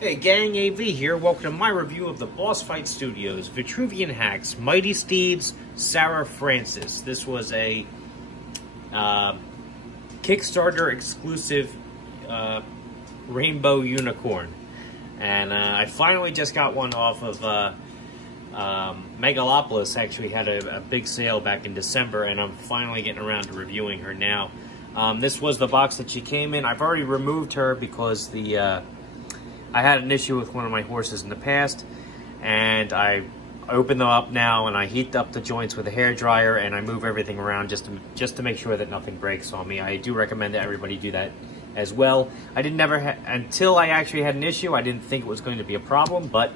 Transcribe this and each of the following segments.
Hey gang, AV here. Welcome to my review of the Boss Fight Studios Vitruvian Hacks Mighty Steeds Sarah Francis. This was a Kickstarter exclusive rainbow unicorn, and I finally just got one off of Megalopolis. Actually had a big sale back in December, and I'm finally getting around to reviewing her now. This was the box that she came in. I've already removed her because I had an issue with one of my horses in the past, and I opened them up now, and I heat up the joints with a hairdryer, and I move everything around just to make sure that nothing breaks on me. I do recommend that everybody do that as well. I didn't until I actually had an issue, I didn't think it was going to be a problem, but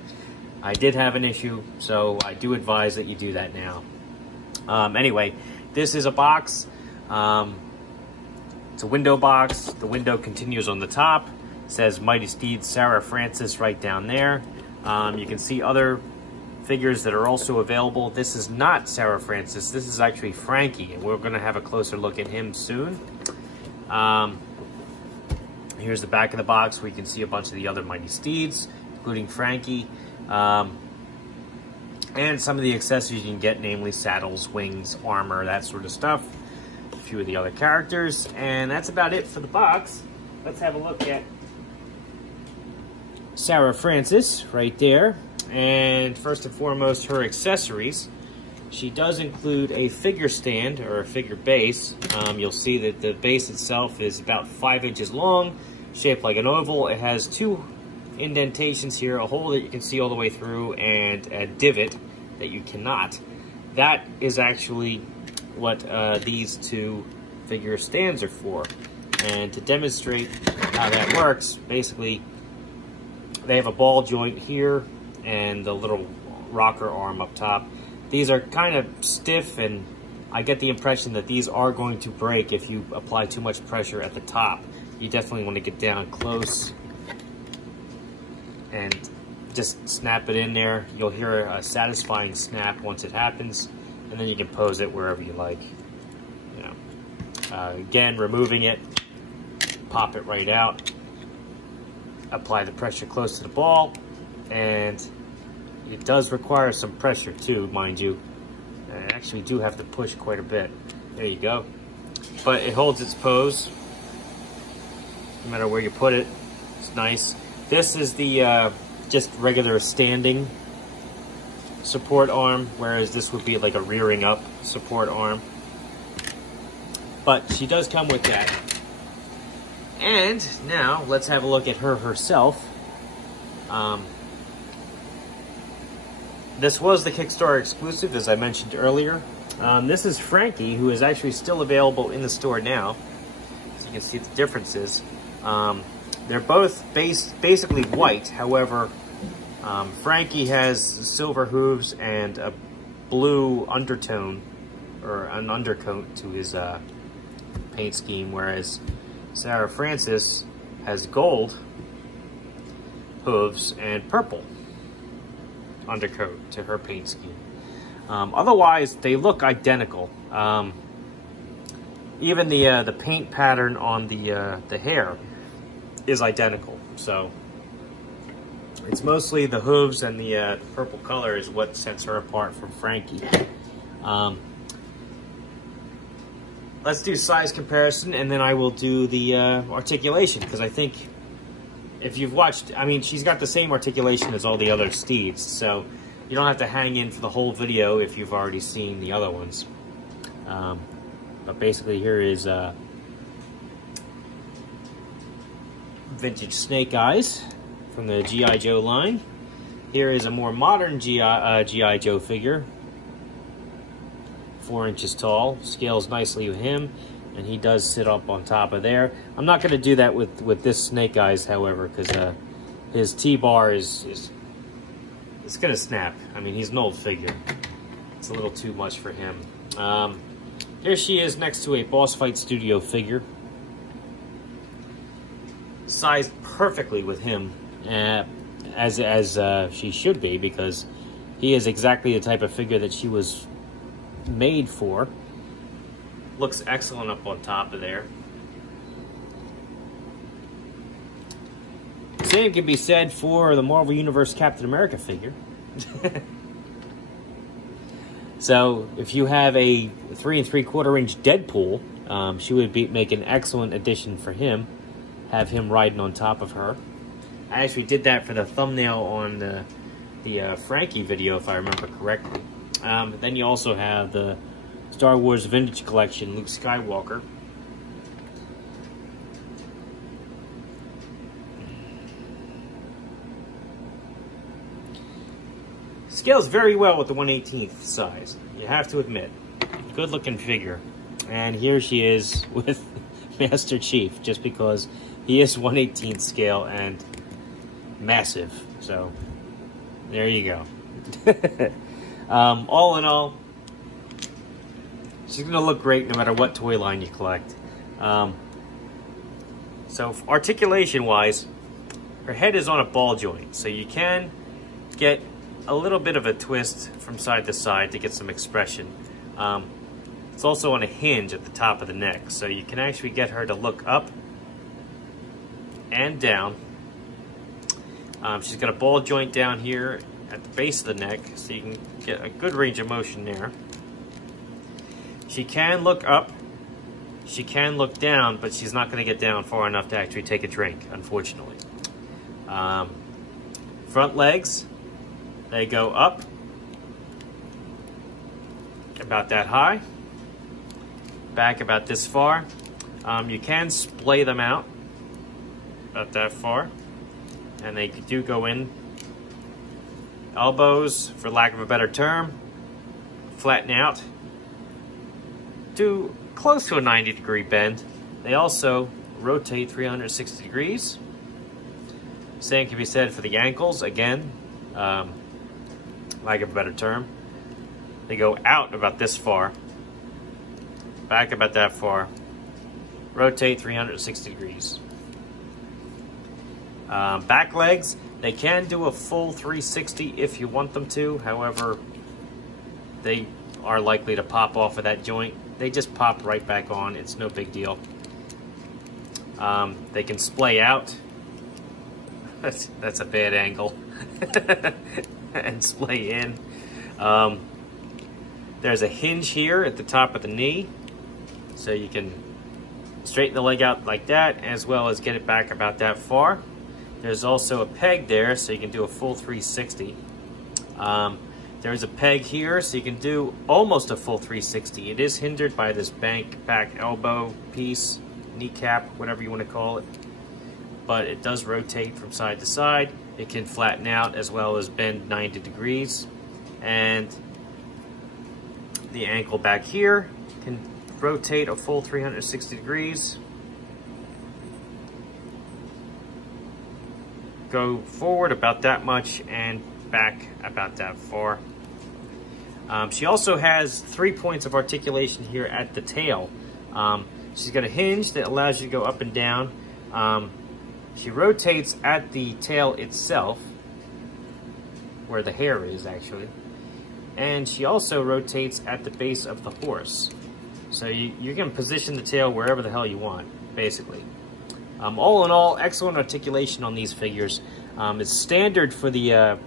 I did have an issue, so I do advise that you do that now. Anyway, this is a box. It's a window box. The window continues on the top. It says Mighty Steeds Sarah Francis right down there. You can see other figures that are also available. This is not Sarah Francis. This is actually Frankie, and we're going to have a closer look at him soon. Here's the back of the box where you can see a bunch of the other Mighty Steeds, including Frankie. And some of the accessories you can get, namely saddles, wings, armor, that sort of stuff. A few of the other characters, and that's about it for the box. Let's have a look at Sarah Francis right there. And first and foremost, her accessories. She does include a figure stand, or a figure base. You'll see that the base itself is about 5 inches long, shaped like an oval. It has 2 indentations here, a hole that you can see all the way through, and a divot that you cannot. That is actually what these 2 figure stands are for. And to demonstrate how that works, basically, they have a ball joint here and the little rocker arm up top. These are kind of stiff, and I get the impression that these are going to break if you apply too much pressure at the top. You definitely want to get down close and just snap it in there. You'll hear a satisfying snap once it happens, and then you can pose it wherever you like. You know, again, removing it, pop it right out. Apply the pressure close to the ball, and it does require some pressure too, mind you. I actually do have to push quite a bit. There you go. But it holds its pose, no matter where you put it. It's nice. This is the just regular standing support arm, whereas this would be like a rearing up support arm. But she does come with that. And now let's have a look at her herself. This was the Kickstarter exclusive, as I mentioned earlier. This is Frankie, who is actually still available in the store now. So you can see the differences. They're both basically white. However, Frankie has silver hooves and a blue undertone, or an undercoat to his paint scheme, whereas Sarah Francis has gold hooves and purple undercoat to her paint scheme. Otherwise, they look identical. Even the paint pattern on the hair is identical. So it's mostly the hooves and the purple color is what sets her apart from Frankie. Let's do size comparison, and then I will do the articulation, because I think if you've watched, I mean, she's got the same articulation as all the other Steeds, so you don't have to hang in for the whole video if you've already seen the other ones. But basically here is vintage Snake Eyes from the G.I. Joe line. Here is a more modern G.I. Joe figure. 4 inches tall, scales nicely with him, and he does sit up on top of there. I'm not going to do that with this Snake Eyes, however, because his T-bar is it's going to snap. I mean, he's an old figure. It's a little too much for him. Here she is next to a Boss Fight Studio figure, sized perfectly with him, as she should be, because he is exactly the type of figure that she was made for. Looks excellent up on top of there. same can be said for the Marvel Universe Captain America figure. So if you have a 3 3/4 inch Deadpool, she would make an excellent addition for him. Have him riding on top of her. I actually did that for the thumbnail on the Frankie video, if I remember correctly. Then you also have the Star Wars Vintage Collection Luke Skywalker. Scales very well with the 1/18th size, you have to admit. Good looking figure. And here she is with Master Chief, just because he is 1/18th scale and massive. So there you go. All in all, she's going to look great no matter what toy line you collect. So articulation wise, her head is on a ball joint, so you can get a little bit of a twist from side to side to get some expression. It's also on a hinge at the top of the neck, so you can actually get her to look up and down. She's got a ball joint down here at the base of the neck, so you can get a good range of motion there. She can look up, she can look down, but she's not going to get down far enough to actually take a drink, unfortunately. Front legs, they go up about that high, back about this far. You can splay them out about that far, and they do go in. Elbows, for lack of a better term, flatten out to close to a 90-degree bend. They also rotate 360 degrees. Same can be said for the ankles. Again, lack of a better term, they go out about this far, back about that far, rotate 360 degrees. Back legs, they can do a full 360 if you want them to. However, they are likely to pop off of that joint. They just pop right back on. It's no big deal. They can splay out. That's a bad angle. And splay in. There's a hinge here at the top of the knee, so you can straighten the leg out like that, as well as get it back about that far. There's also a peg there, so you can do a full 360. There's a peg here, so you can do almost a full 360. It is hindered by this back elbow piece, kneecap, whatever you want to call it. But it does rotate from side to side. It can flatten out as well as bend 90 degrees. And the ankle back here can rotate a full 360 degrees. Go forward about that much and back about that far. She also has 3 points of articulation here at the tail. She's got a hinge that allows you to go up and down. She rotates at the tail itself, where the hair is actually. And she also rotates at the base of the horse. So you can position the tail wherever the hell you want, basically. All in all, excellent articulation on these figures. It's standard for the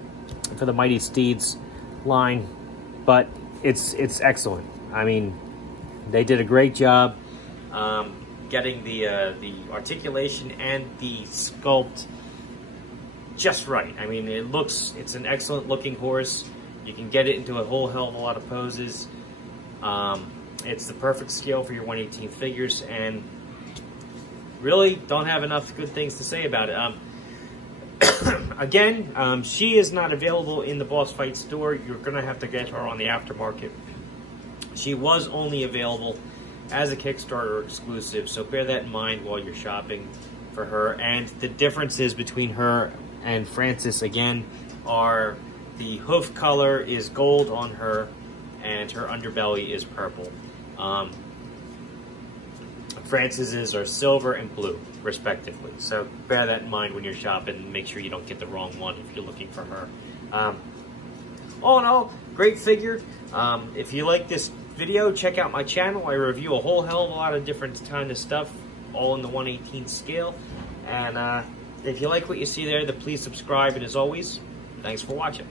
Mighty Steeds line, but it's excellent. I mean, they did a great job getting the articulation and the sculpt just right. I mean, it's an excellent looking horse. You can get it into a whole hell of a lot of poses. It's the perfect scale for your 1/18 figures, and really don't have enough good things to say about it. Again, she is not available in the Boss Fight store. You're going to have to get her on the aftermarket. She was only available as a Kickstarter exclusive, so bear that in mind while you're shopping for her. And the differences between her and Francis, again, are the hoof color is gold on her, and her underbelly is purple. Francis's are silver and blue, respectively. So bear that in mind when you're shopping, and make sure you don't get the wrong one if you're looking for her. All in all, great figure. If you like this video, check out my channel. I review a whole hell of a lot of different kind of stuff, all in the 1/18 scale. And If you like what you see there, then please subscribe, and as always, thanks for watching.